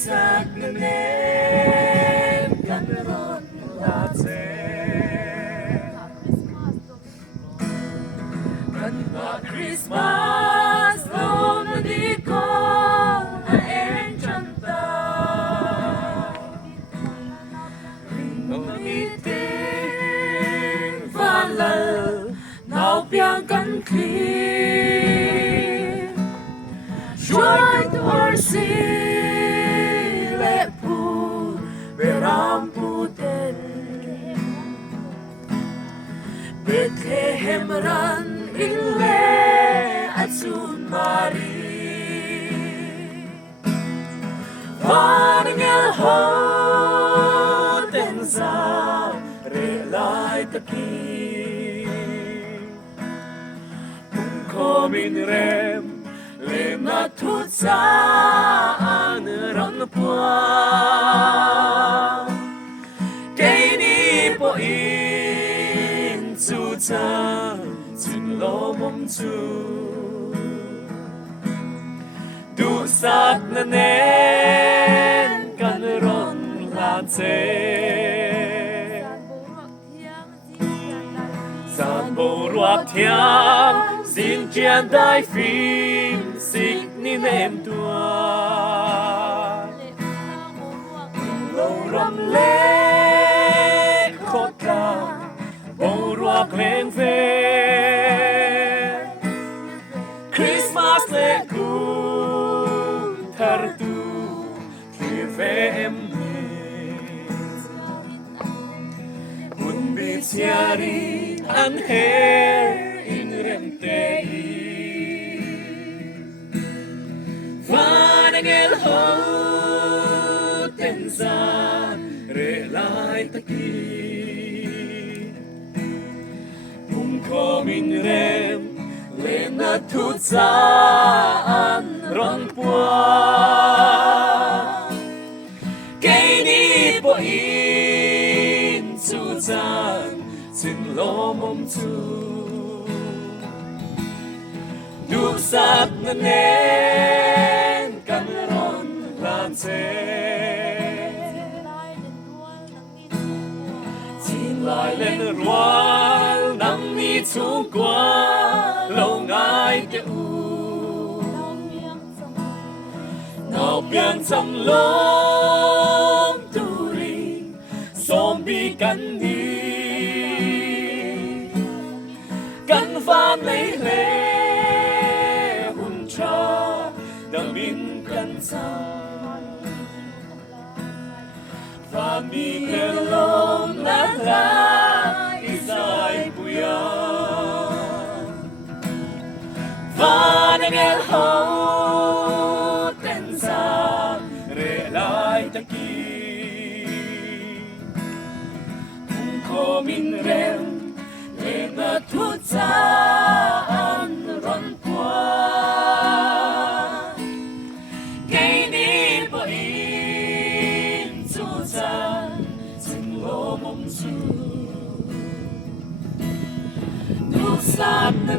sagnen kan ron late kan ba Christmas lo madiko na enchanta Namitin valal nao piang kan clear Joy to our sile pu beram puten Bethlehem ran inle at sun mari Varngel hoten sa relay taki Kung komin rem Lena tutsa aneran pua Kaini po in tutsa Tun lo mom tu Du sat na nen kan ron late San bo ruak thiam Xin chian dai phim Xích ni nem tua Lâu râm lê khốt ca Bầu ruak lên về Christmas lê cung thar tu Khi về em Un bit siari an he in rem te Vanangel hoten sa relay taki Kung komin rem lena tutsa an ron pua Kaini po in tutsan sin lo mom tu Du sat na nen kan ron lance Tin lai lên rual nang mi chung qua lâu ngai te u Nào biang chăm lom tu ri som bi kan ni Kan van lấy lệ Đang bin kan sang Và mi kêu lom nát ra Isai puya Và nang el hao ten sa relay taki Kung komin rem lena tutsa an ron pua Sat na